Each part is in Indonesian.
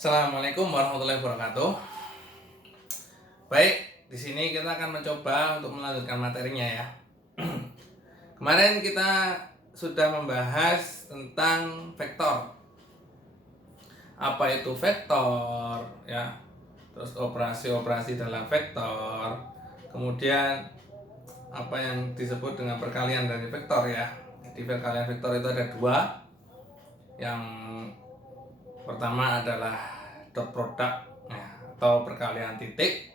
Assalamualaikum warahmatullahi wabarakatuh. Baik, di sini kita akan mencoba untuk melanjutkan materinya ya. Kemarin kita sudah membahas tentang vektor. Apa itu vektor ya? Terus operasi-operasi dalam vektor. Kemudian apa yang disebut dengan perkalian dari vektor ya. Jadi perkalian vektor itu ada dua. Yang pertama adalah dot product ya, atau perkalian titik.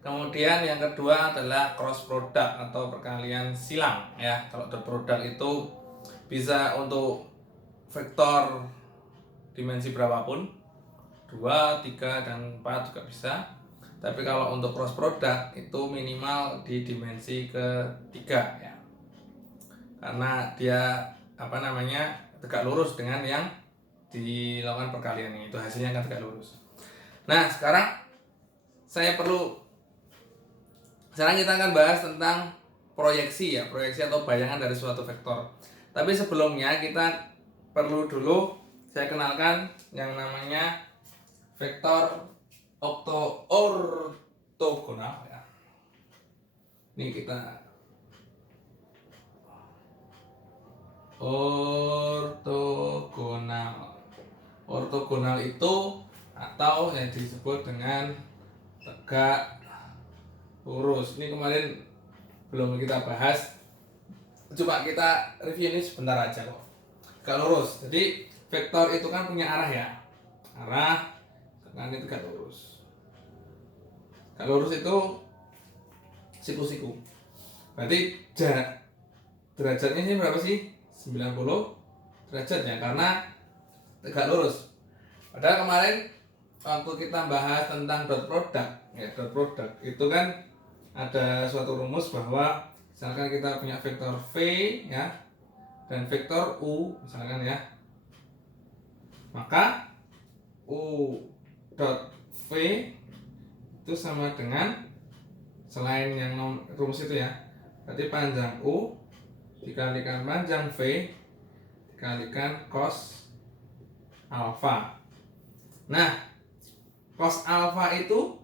Kemudian yang kedua adalah cross product atau perkalian silang ya. Kalau dot product itu bisa untuk vektor dimensi berapapun, 2, 3, dan 4 juga bisa. Tapi kalau untuk cross product itu minimal di dimensi ketiga ya. Karena dia tegak lurus dengan yang dilakukan perkaliannya, itu hasilnya kan tegak lurus. Nah, sekarang kita akan bahas tentang proyeksi ya, proyeksi atau bayangan dari suatu vektor. Tapi sebelumnya kita perlu dulu saya kenalkan yang namanya vektor ortogonal ya. Ini kita ortogonal itu atau yang disebut dengan tegak lurus. Ini kemarin belum kita bahas, coba kita review ini sebentar aja kok. Tegak lurus, jadi vektor itu kan punya arah ya, arah kan itu tegak lurus. Tegak lurus itu siku-siku, berarti derajatnya ini berapa sih? 90 derajat ya, karena tegak lurus. Padahal kemarin waktu kita bahas tentang dot product ya, dot product itu kan ada suatu rumus bahwa misalkan kita punya vektor V ya dan vektor U misalkan ya, maka U dot V itu sama dengan, selain yang rumus itu ya, berarti panjang U dikalikan panjang V dikalikan cos alfa. Nah, cos alfa itu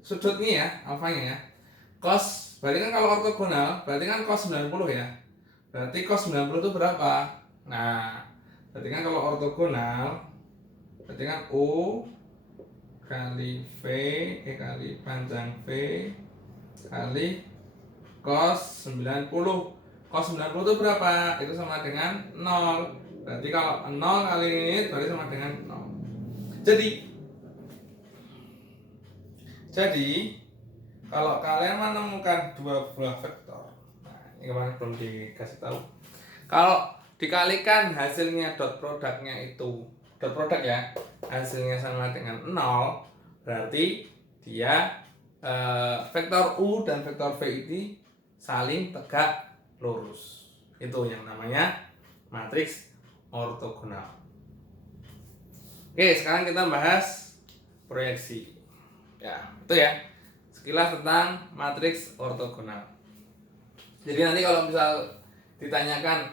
sudutnya ya, alfanya ya. Cos, berarti kan kalau ortogonal, berarti kan cos 90 ya. Berarti cos 90 itu berapa? Nah, berarti kan kalau ortogonal, berarti kan U kali V, kali panjang V kali cos 90. Cos 90 itu berapa? Itu sama dengan 0. Berarti kalau 0 kali ini berarti sama dengan 0. Jadi kalau kalian menemukan dua buah vektor, nah ini kemarin belum dikasih tahu. Kalau dikalikan hasilnya dot produknya itu, dot produk ya, hasilnya sama dengan 0, berarti dia vektor U dan vektor V ini saling tegak lurus. Itu yang namanya matriks ortogonal. Oke, sekarang kita bahas proyeksi. Ya, itu ya. Sekilas tentang matriks ortogonal. Jadi nanti kalau misal ditanyakan,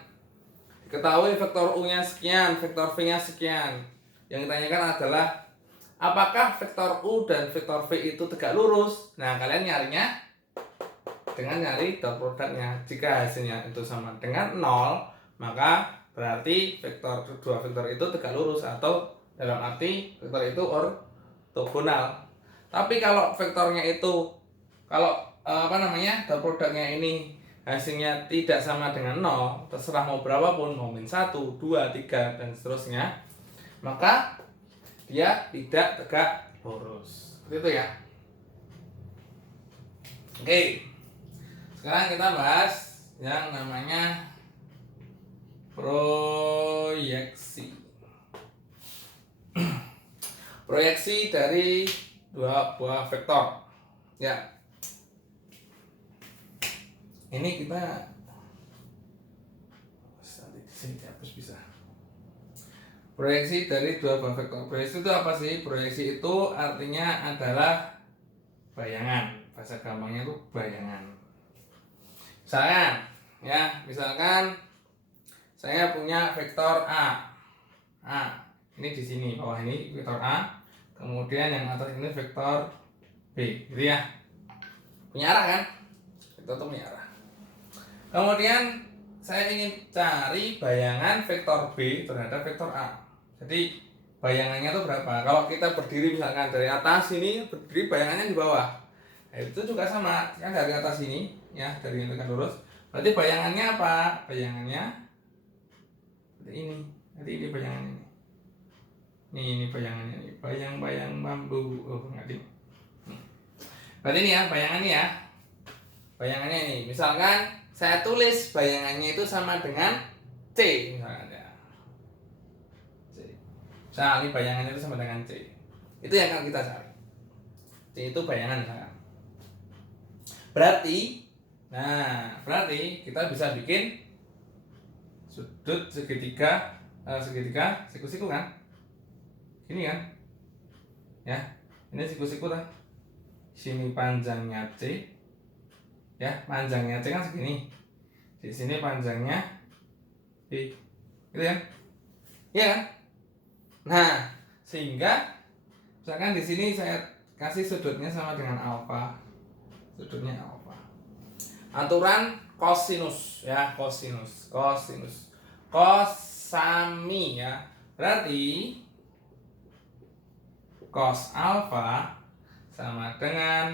diketahui vektor U-nya sekian, vektor V-nya sekian. Yang ditanyakan adalah apakah vektor U dan vektor V itu tegak lurus? Nah, kalian nyarinya dengan nyari dot produknya. Jika hasilnya itu sama dengan 0, maka berarti dua vektor itu tegak lurus, atau dalam arti vektor itu ortogonal. Tapi kalau vektornya itu, dot produknya ini hasilnya tidak sama dengan 0, terserah mau berapapun, mau min 1, 2, 3 dan seterusnya, maka dia tidak tegak lurus. Seperti itu ya. Oke. Sekarang kita bahas yang namanya proyeksi. Proyeksi dari dua buah vektor. Ya. Ini kita nanti di sini dihapus bisa. Proyeksi dari dua buah vektor. Proyeksi itu apa sih? Proyeksi itu artinya adalah bayangan. Bahasa gampangnya itu bayangan. Misalkan saya punya vektor A. Ini di sini, bawah ini vektor A. Kemudian yang atas ini vektor B, gitu ya. Punya arah kan? Vektor itu punya arah. Kemudian saya ingin cari bayangan vektor B terhadap vektor A. Jadi bayangannya itu berapa? Kalau kita berdiri misalkan dari atas ini berdiri, bayangannya di bawah. Nah, itu juga sama kan, dari atas ini ya, dari yang tegak lurus. Berarti bayangannya apa? Bayangannya ini. Jadi ini bayangannya ini. Ini bayangannya ini. Bayang-bayang bambu. Oh, enggak di. Berarti ini ya bayangannya ya. Bayangannya ini. Misalkan saya tulis bayangannya itu sama dengan C misalkan ya. C. Nah, ini bayangannya itu sama dengan C. Itu yang akan kita cari. C itu bayangan misalkan. Berarti kita bisa bikin sudut segitiga siku-siku kan? Ini kan? Ya, ini siku-siku kan? Sini panjangnya C. Ya, panjangnya C kan segini. Di sini panjangnya B. Gitu kan? Iya kan? Nah, sehingga misalkan di sini saya kasih sudutnya sama dengan alfa. Sudutnya alfa. Aturan kosinus ya, kosinus. Kosami ya. Berarti cos alfa sama dengan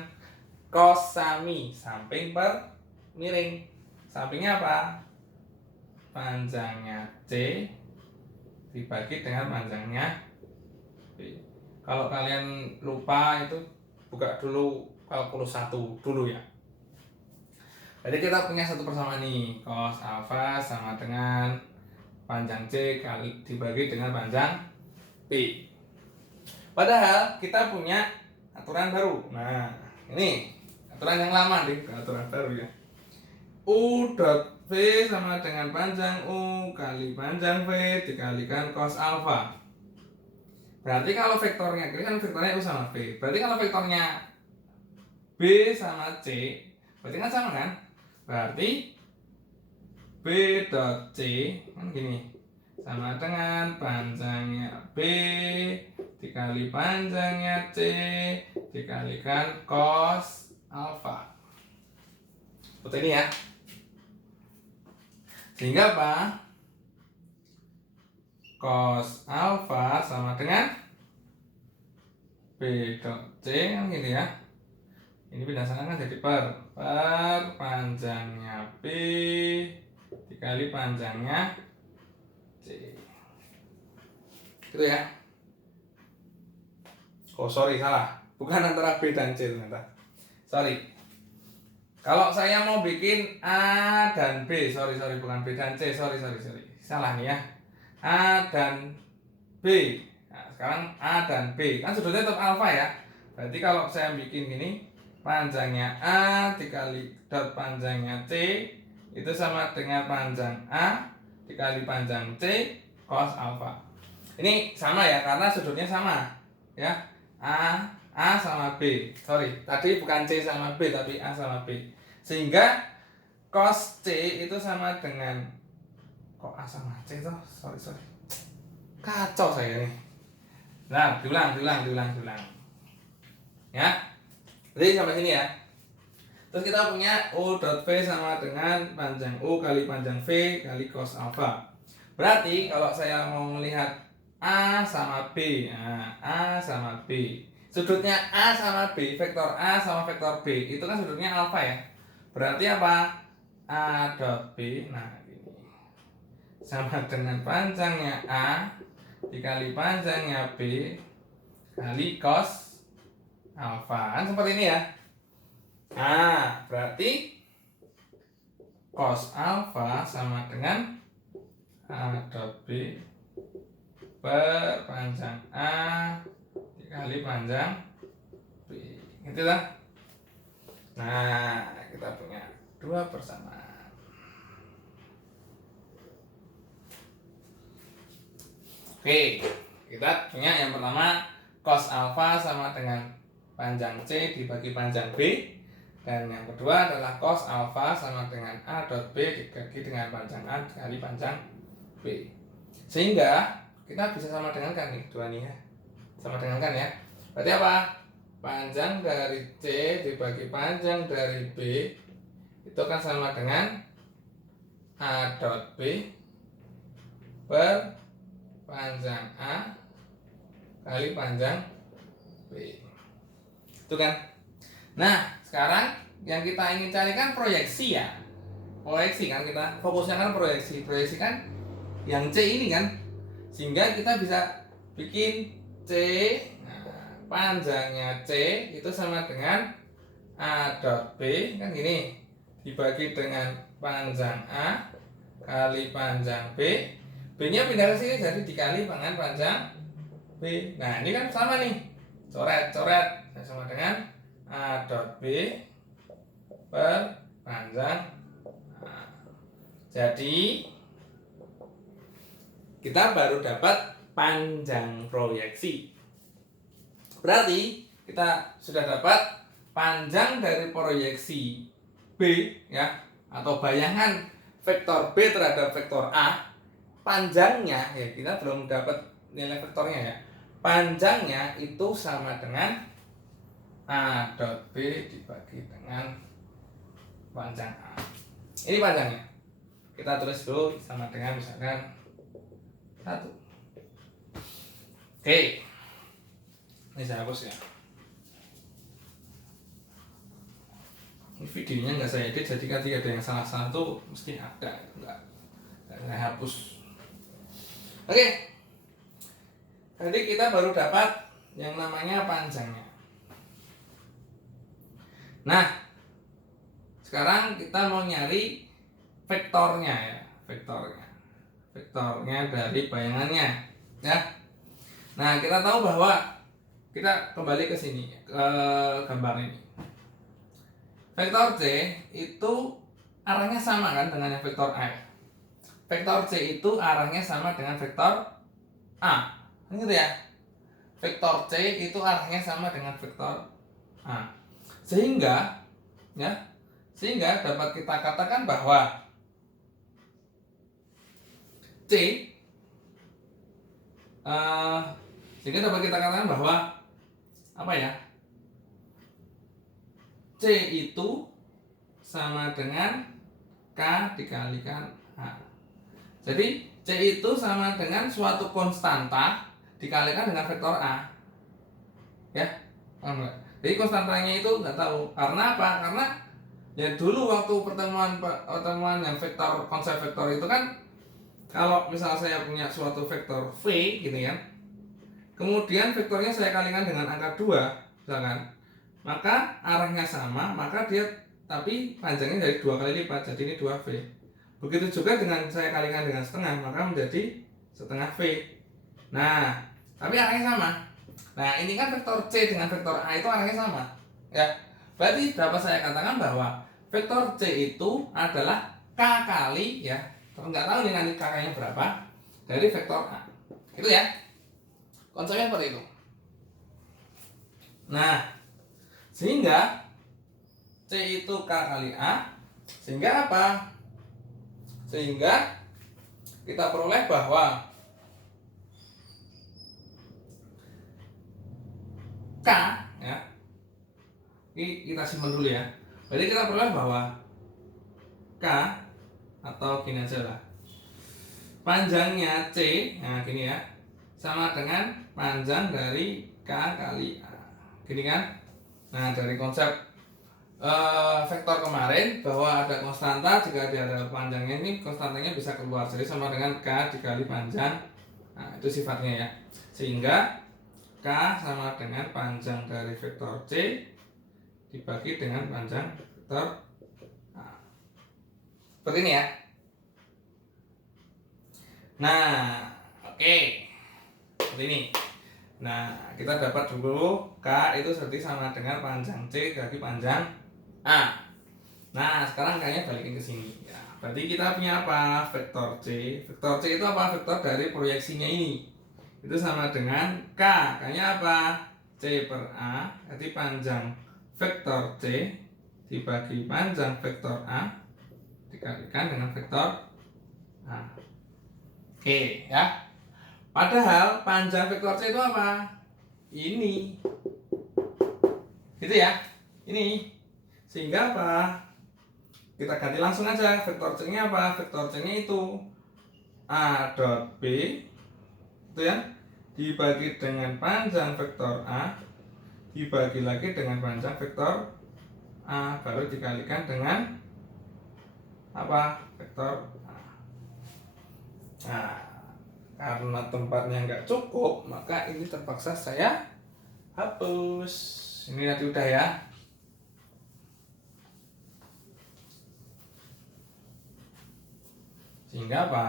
kosami, samping per miring. Sampingnya apa? Panjangnya C dibagi dengan panjangnya B. Kalau kalian lupa itu buka dulu kalkulus 1 dulu ya. Jadi kita punya satu persamaan nih, cos alfa sama dengan panjang C kali dibagi dengan panjang B. Padahal kita punya aturan baru. Nah, ini aturan yang lama nih, aturan baru ya. U dot V sama dengan panjang U kali panjang V dikalikan cos alfa. Berarti kalau vektornya, ini kan vektornya U sama V. Berarti kalau vektornya B sama C, berarti kan sama kan? Berarti B dot C kan gini, sama dengan panjangnya B dikali panjangnya C dikalikan cos alfa. Seperti ini ya. Sehingga apa? Cos alfa sama dengan B dot C kan gini ya. Ini berdasarkan kan jadi per panjangnya B dikali panjangnya C. Gitu ya. Oh sorry, salah. Bukan antara B dan C ternyata. Sorry. Kalau saya mau bikin A dan B, sorry bukan B dan C, sorry. Salah nih ya. A dan B. Nah, sekarang A dan B. Kan sudutnya tetap alfa ya. Berarti kalau saya bikin gini, panjangnya A dikali dot panjangnya C itu sama dengan panjang A dikali panjang C cos alfa. Ini sama ya, karena sudutnya sama ya. A sama B. Sorry, tadi bukan C sama B tapi A sama B. Sehingga cos C itu sama dengan, kok A sama C toh? Sorry. Kacau saya nih. Nah, diulang. Ya. Jadi sampai sini ya. Terus kita punya U dot V sama dengan panjang U kali panjang V kali cos alfa. Berarti kalau saya mau melihat A sama B, nah, A sama B, sudutnya A sama B, vektor A sama vektor B, itu kan sudutnya alfa ya. Berarti apa? A dot B, nah ini sama dengan panjangnya A dikali panjangnya B kali cos alfa, kan seperti ini ya. Nah, berarti cos alfa sama dengan A dot B per panjang A dikali panjang B. Gitu lah. Nah, kita punya dua persamaan. Oke, kita punya yang pertama cos alfa sama dengan panjang C dibagi panjang B, dan yang kedua adalah cos alfa sama dengan A dot B dibagi dengan panjang A dikali panjang B. Sehingga kita bisa sama dengan kan nih, dua nih ya. Sama dengan kan ya. Berarti apa? Panjang dari C dibagi panjang dari B itu kan sama dengan A dot B per panjang A kali panjang B. Itu kan. Nah, sekarang yang kita ingin cari kan proyeksi ya. Proyeksi kan, kita fokusnya kan proyeksi. Proyeksi kan yang C ini kan. Sehingga kita bisa bikin C, nah, panjangnya C itu sama dengan A dot B kan gini, dibagi dengan panjang A kali panjang B. B nya pindah ke sini jadi dikali dengan panjang B. Nah ini kan sama nih, coret sama dengan A dot B per panjang A. Jadi kita baru dapat panjang proyeksi. Berarti kita sudah dapat panjang dari proyeksi B ya, atau bayangan vektor B terhadap vektor A. Panjangnya ya, kita belum dapat nilai vektornya ya. Panjangnya itu sama dengan A dot B dibagi dengan panjang A. Ini panjangnya. Kita tulis dulu sama dengan misalkan 1. Oke. Ini saya hapus ya. Ini videonya nggak saya edit, jadi kalau ada yang salah-salah tuh mesti ada, nggak saya hapus. Oke. Jadi kita baru dapat yang namanya panjangnya. Nah, sekarang kita mau nyari vektornya ya, vektornya dari bayangannya ya. Nah, kita tahu bahwa kita kembali ke sini, ke gambar ini. Vektor C itu arahnya sama kan dengan yang vektor A. Vektor C itu arahnya sama dengan vektor A. Ini gitu ya. Vektor C itu arahnya sama dengan vektor A. Sehingga dapat kita katakan bahwa sehingga dapat kita katakan bahwa apa ya? C itu sama dengan K dikalikan A. Jadi C itu sama dengan suatu konstanta dikalikan dengan vektor A. Ya, jadi konstantanya itu nggak tahu. Karena apa? Karena ya dulu waktu pertemuan yang vektor, konsep vektor itu kan, kalau misal saya punya suatu vektor V gitu ya, kemudian vektornya saya kalikan dengan angka 2 misalkan, maka arahnya sama, maka dia tapi panjangnya dari 2 kali lipat, jadi ini 2V. Begitu juga dengan saya kalikan dengan setengah, maka menjadi setengah V. Nah, tapi arahnya sama. Nah, ini kan vektor C dengan vektor A itu arahnya sama. Ya, berarti dapat saya katakan bahwa vektor C itu adalah K kali ya, nggak tahu nih nanti K-nya berapa, dari vektor A. Itu ya. Konsepnya seperti itu. Nah, sehingga C itu K kali A, sehingga apa? Sehingga kita peroleh bahwa K ya, ini kita simpan dulu ya. Jadi kita peroleh bahwa K, atau gini aja lah, panjangnya C, nah gini ya, sama dengan panjang dari K kali A, gini kan. Nah, dari konsep vektor kemarin bahwa ada konstanta, jika dia ada panjangnya, ini konstantanya bisa keluar, jadi sama dengan K dikali panjang. Nah, itu sifatnya ya. Sehingga K sama dengan panjang dari vektor C dibagi dengan panjang vektor A. Seperti ini ya. Nah, oke. Seperti ini. Nah, kita dapat dulu K itu seperti sama dengan panjang C dibagi panjang A. Nah, sekarang kayaknya balikin ke sini. Ya, berarti kita punya apa? Vektor C. Vektor C itu apa? Vektor dari proyeksinya ini. Itu sama dengan K. Kayaknya apa? C per A. Jadi panjang vektor C dibagi panjang vektor A dikalikan dengan vektor A. Oke, ya. Padahal panjang vektor C itu apa? Ini. Gitu ya. Ini. Sehingga apa? Kita ganti langsung aja. Vektor C-nya apa? Vektor C-nya itu A dot B. Itu ya. Dibagi dengan panjang vektor A. Dibagi lagi dengan panjang vektor A. Baru dikalikan dengan apa? Vektor A. Nah, karena tempatnya nggak cukup, maka ini terpaksa saya hapus. Ini nanti udah ya. Sehingga apa?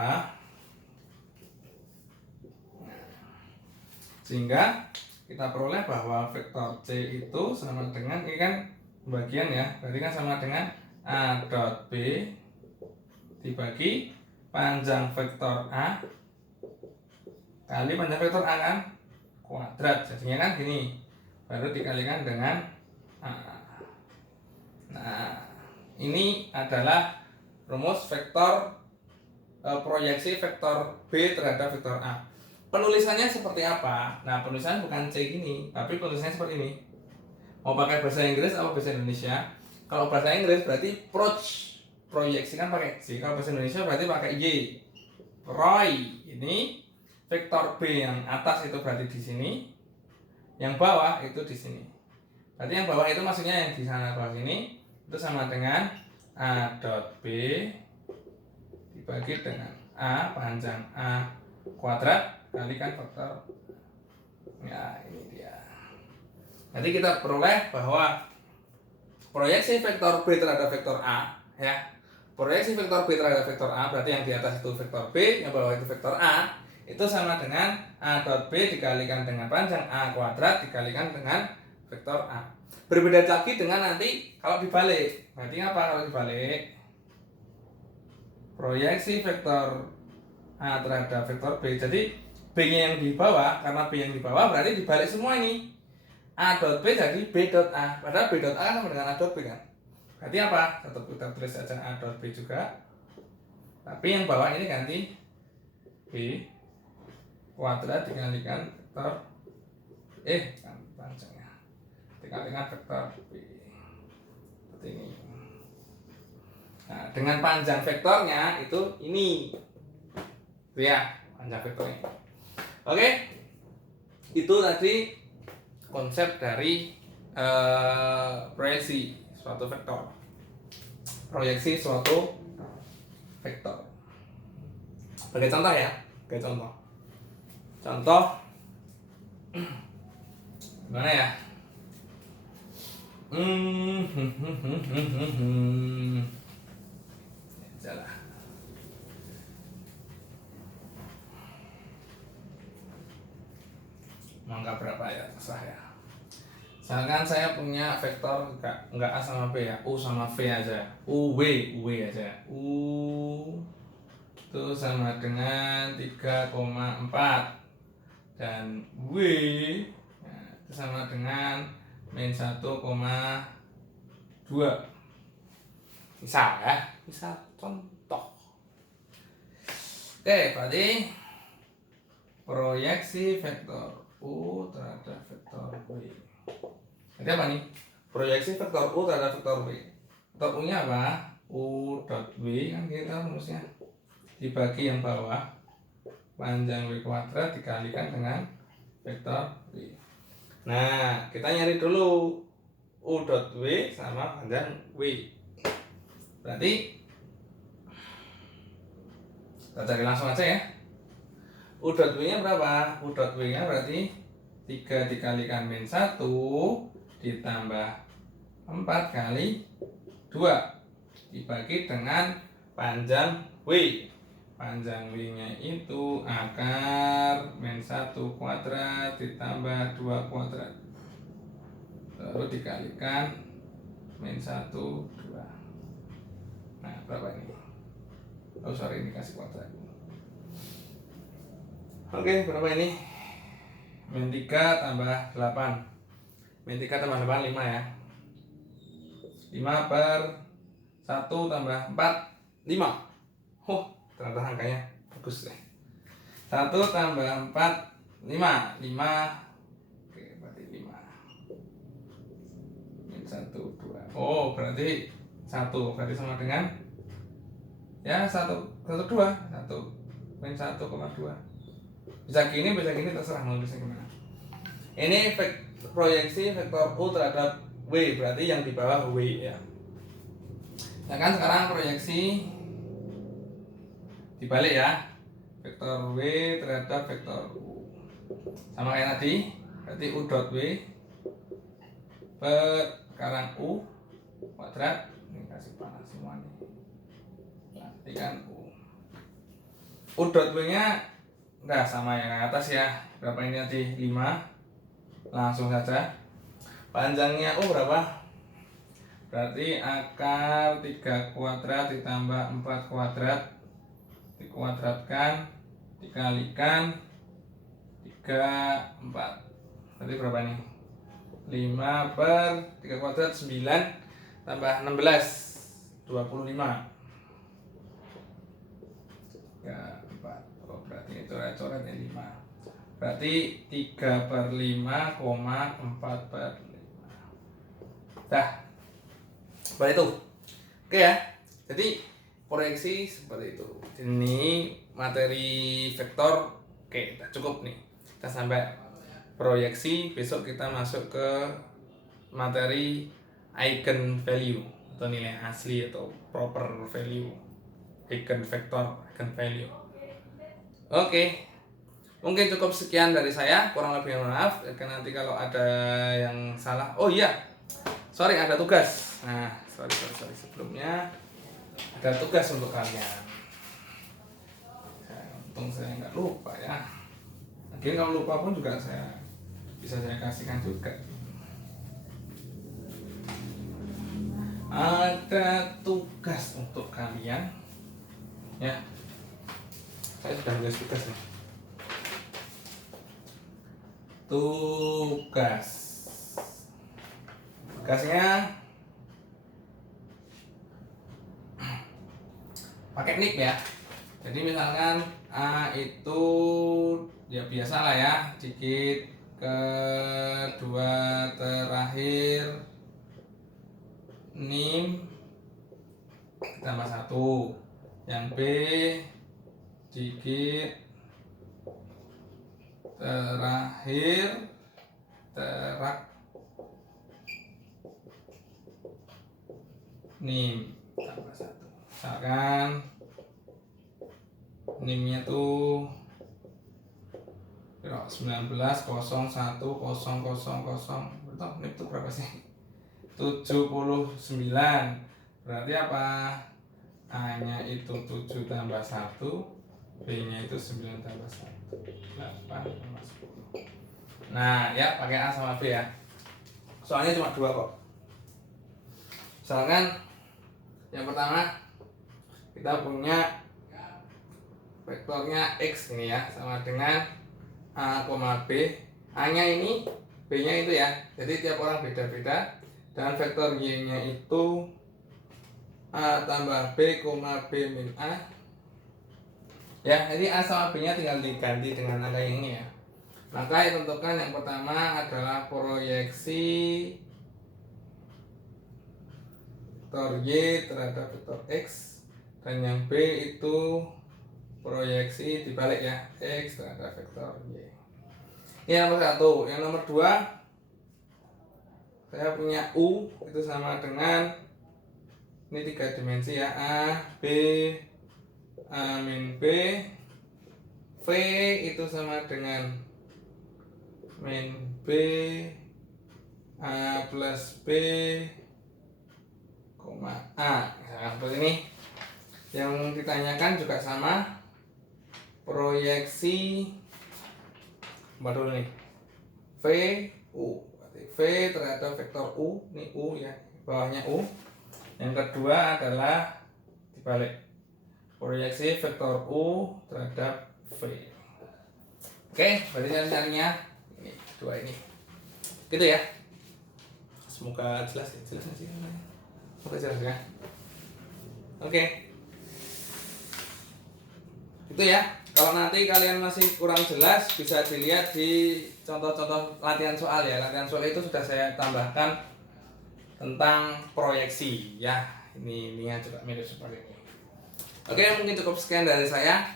Sehingga kita peroleh bahwa vektor C itu sama dengan, ini kan pembagian ya, berarti kan sama dengan A dot B dibagi panjang vektor A kali panjang vektor A kan kuadrat, jadinya kan gini, baru dikalikan dengan A. Nah, ini adalah rumus vektor proyeksi vektor B terhadap vektor A. Penulisannya seperti apa? Nah, penulisan bukan C gini, tapi penulisannya seperti ini. Mau pakai bahasa Inggris atau bahasa Indonesia? Kalau bahasa Inggris berarti proyeksi kan pakai C. Kalau bahasa Indonesia berarti pakai Y. Roy ini vektor B yang atas itu berarti di sini, yang bawah itu di sini. Berarti yang bawah itu maksudnya yang di sana bawah sini itu sama dengan A dot B dibagi dengan A panjang A kuadrat kalikan vektor. Ya, ini dia. Jadi kita peroleh bahwa proyeksi vektor B terhadap vektor A ya. Proyeksi vektor B terhadap vektor A berarti yang di atas itu vektor B, yang bawah itu vektor A, itu sama dengan A dot B dikalikan dengan panjang A kuadrat dikalikan dengan vektor A. Berbeda lagi dengan nanti kalau dibalik. Berarti apa kalau dibalik? Proyeksi vektor A terhadap vektor B. Jadi B-nya yang di bawah, karena B yang di bawah berarti dibalik semua ini. A dot B jadi B dot A. Padahal B dot A kan sama dengan A dot B kan. Berarti apa? Tetap kita tulis saja A dot B juga. Tapi yang bawah ini ganti B kuadrat dikalikan vektor kan panjangnya dikalikan vektor B. Seperti ini. Nah, dengan panjang vektornya itu ini. Itu ya, panjang vektornya. Oke. Itu tadi konsep dari proyeksi suatu vektor. Proyeksi suatu vektor. Sebagai contoh ya, sebagai contoh. Contoh gimana ya? Jalan. Angka berapa ya? Terserah ya. Misalkan saya punya vektor enggak A sama B ya, U sama V aja, UW aja. U itu sama dengan 3,4 dan W ya, itu sama dengan min 1,2. Misal ya, misal contoh. Oke, berarti proyeksi vektor U terhadap vektor W. Jadi apa nih? Proyeksi vektor U terhadap vektor W. Vektor U-nya apa? U dot W kan kita rumusnya. Dibagi yang bawah panjang W kuadrat dikalikan dengan vektor W. Nah, kita nyari dulu U dot W sama panjang W. Berarti kita cari langsung aja ya. U dot W nya berapa? U dot W nya berarti 3 dikalikan min 1 ditambah 4 kali 2 dibagi dengan panjang W. Panjang W nya itu akar min 1 kuadrat ditambah 2 kuadrat lalu dikalikan min 1 2. Nah, berapa ini? Oh sorry, ini kasih kuadrat. Oke, berapa ini? Min 3 tambah 8. Min 3 tambah 8, 5 ya. 5 per 1 tambah 4, 5. Ternyata angkanya bagus deh. 1 tambah 4 5. Oke, berarti 5 min 1 2. Oh, berarti 1 berarti sama dengan ya 1 1 2 1 min 1,2. Bisa gini terserah mau nulisnya gimana. Ini proyeksi vektor U terhadap W, berarti yang di bawah W ya. Ya kan, sekarang proyeksi dibalik ya. Vektor W terhadap vektor U. Sama kayak tadi, berarti U dot W per sekarang U kuadrat. Ini kasih panas semua nih. Perhatikan U dot W nya udah sama yang atas ya. Berapa ini tadi? 5. Langsung saja. Panjangnya U berapa? Berarti akar 3 kuadrat ditambah 4 kuadrat dikuadratkan dikalikan 3 4. Berarti berapa nih? 5 per 3 kuadrat 9 tambah 16 25. 3 4. Oh, berarti itu coretnya 5. Berarti 3 per 5, 4 per 5. Dah. Seperti itu. Oke ya. Jadi proyeksi seperti itu. Ini materi vektor. Oke, udah cukup nih. Kita sampai proyeksi. Besok kita masuk ke materi eigen value atau nilai asli atau proper value. Eigen vektor, eigen value. Oke. Mungkin cukup sekian dari saya, kurang lebih maaf. Nanti kalau ada yang salah, oh iya, sorry ada tugas. Nah, sorry sebelumnya ada tugas untuk kalian. Untung saya nggak lupa ya. Mungkin kalau lupa pun juga bisa saya kasihkan juga. Ada tugas untuk kalian, ya. Saya sudah nulis tugas nih. Tugasnya pakai NIP ya. Jadi misalkan A itu ya biasa lah ya, dikit kedua terakhir NIM tambah 1. Yang B dikit terakhir terak NIM tambah 1. Misalkan NIM-nya tuh 19,01,000. Betul, NIM itu berapa sih? 79. Berarti apa? A-nya itu 7 tambah 1, B-nya itu 9 tambah 1, 8 tambah 10. Nah, ya pakai A sama B ya. Soalnya cuma 2 kok. Misalkan yang pertama kita punya vektornya X ini ya, sama dengan A, B. A-nya ini, B-nya itu ya. Jadi tiap orang beda-beda. Dan vektor Y-nya itu A tambah B, B min A. Ya, jadi A sama B-nya tinggal diganti dengan angka yang ini ya. Maka yang tentukan yang pertama adalah proyeksi vektor Y terhadap vektor X. Dan yang B itu proyeksi dibalik ya, X terhadap vektor Y. Ini nomor 1. Yang nomor 2, saya punya U itu sama dengan, ini 3 dimensi ya, A, B, A min B. V itu sama dengan min B, A plus B, A. Nah, seperti ini. Yang ditanyakan juga sama, proyeksi apa dulu nih, V, U. V terhadap vektor U, ini U ya, bawahnya U. Yang kedua adalah dibalik, proyeksi vektor U terhadap V. Oke, berarti cari-carinya ini, 2 ini. Gitu ya. Semoga jelas ya, jelas sih. Semoga jelas ya. Oke. Itu ya. Kalau nanti kalian masih kurang jelas bisa dilihat di contoh-contoh latihan soal ya. Latihan soal itu sudah saya tambahkan tentang proyeksi ya. Ininya juga mirip seperti ini. Oke, mungkin cukup sekian dari saya.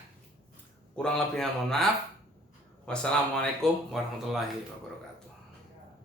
Kurang lebihnya mohon maaf. Wassalamualaikum warahmatullahi wabarakatuh.